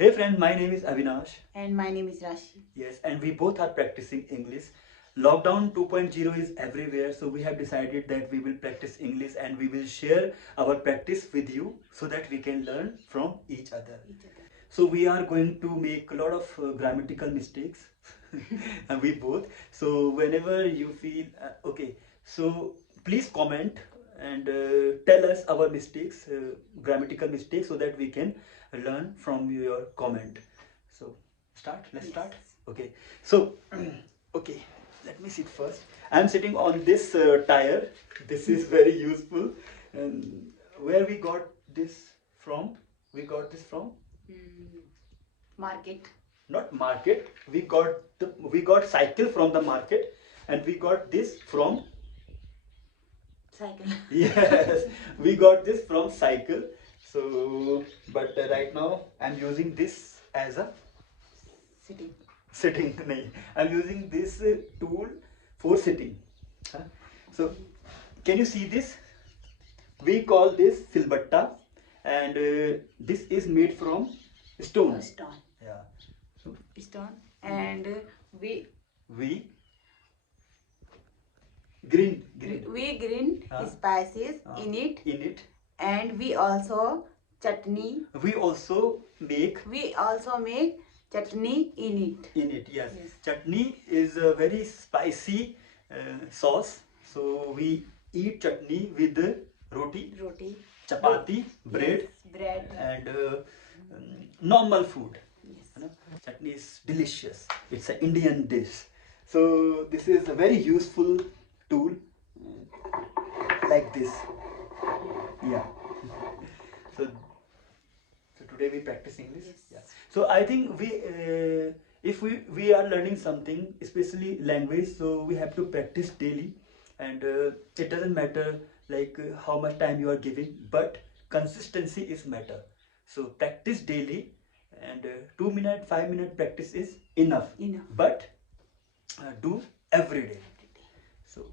Hey friend, my name is Avinash. And my name is Rashi. Yes, and we both are practicing English. Lockdown 2.0 is everywhere, so we have decided that we will practice English and we will share our practice with you so that we can learn from each other. So we are going to make a lot of grammatical mistakes, and we both. So whenever you feel okay, so please comment and tell us our mistakes, grammatical mistakes, so that we can learn from your comment. So start. Let's start. Okay. So okay, let me sit first. I am sitting on this tire. This is very useful. And where we got this from? We got this from Market. not market. We got cycle from the market, and we got this from Cycle. yes, we got this from cycle. So but right now I'm using this as a Sitting. sitting. nahi, I'm using this tool for sitting. Huh? So can you see this? We call this silbatta, and this is made from stone. Stone. Yeah. So Stone. And we we green we grind spices in it, in it. and we also chutney. We also make We also make chutney in it. in it. Yes, Yes. chutney is a very spicy sauce. So we eat chutney with roti, Roti. chapati, bread, Yes, bread. and normal food. Yes. You know, chutney is delicious. It's an Indian dish. So this is a very useful tool, like this. Yeah. So so today we practice English. Yes. Yeah. So I think if we are learning something, especially language, so we have to practice daily, and it doesn't matter like how much time you are giving, but consistency is matter. So practice daily, and 2 minute, 5 minute practice is enough. Enough. But do every day. So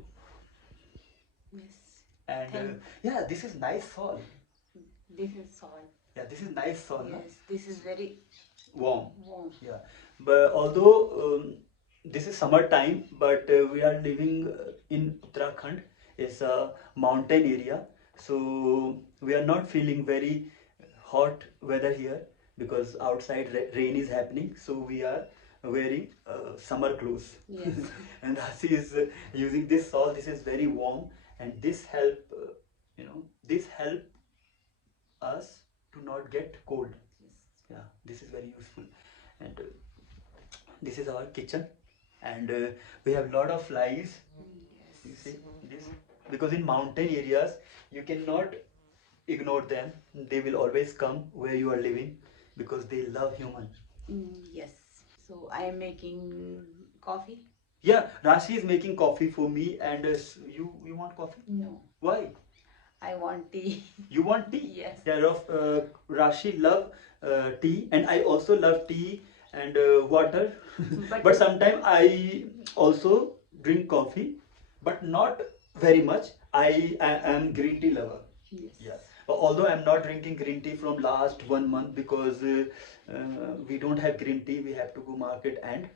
Yes. and yeah, this is nice salt. This is salt. Yeah, this is nice salt. Yes. This is very Warm. warm. Yeah, but although this is summer time, but we are living in Uttarakhand. It's a mountain area, so we are not feeling very hot weather here because outside rain is happening. So we are wearing summer clothes. Yes. And Rasi is using this salt. This is very warm, and this help this help us to not get cold. Yeah, this is very useful. And this is our kitchen, and we have lot of flies. You see this, because in mountain areas you cannot ignore them. They will always come where you are living because they love human. Yes. So I am making coffee. Yeah, Rashi is making coffee for me, and you want coffee? No. Why? I want tea. You want tea? Yes. Yeah, Rashi love tea, and I also love tea and water. But sometimes I also drink coffee, but not very much. I am green tea lover. Yes. Yeah. Although I'm not drinking green tea from last 1 month because we don't have green tea. We have to go market and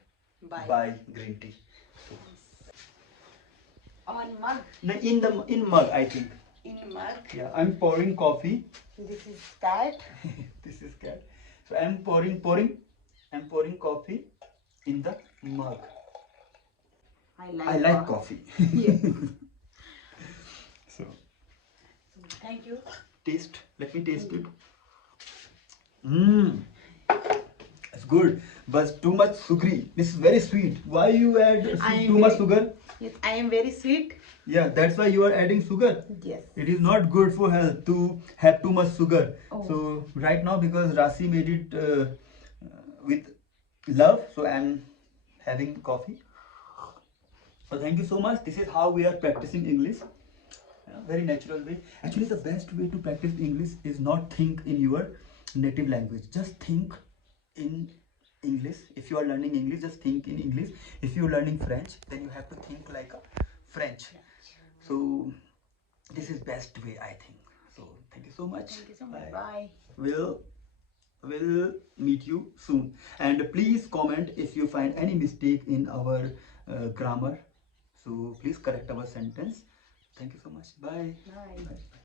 buy green tea. On mug. No, in mug, I think. In mug. Yeah, I'm pouring coffee. This is cat. This is cat. So I'm pouring coffee in the mug. I like coffee. Yes. So Thank you. taste. Let me taste it. Mmm. It's good, but too much sugary. This is very sweet. Why you add too much sugar? Yes, I am very sweet. Yeah, that's why you are adding sugar. Yes. It is not good for health to have too much sugar. Oh. So right now, because Rasi made it with love, so I'm having coffee. So thank you so much. This is how we are practicing English. Very natural way. Actually, the best way to practice English is not think in your native language. Just think in English. If you are learning English, just think in English. If you are learning French, then you have to think like a French. So this is best way, I think. So thank you so much. Thank you so much. Bye. We'll We'll meet you soon. And please comment if you find any mistake in our grammar. So please correct our sentence. Thank you so much. Bye. Bye. Bye.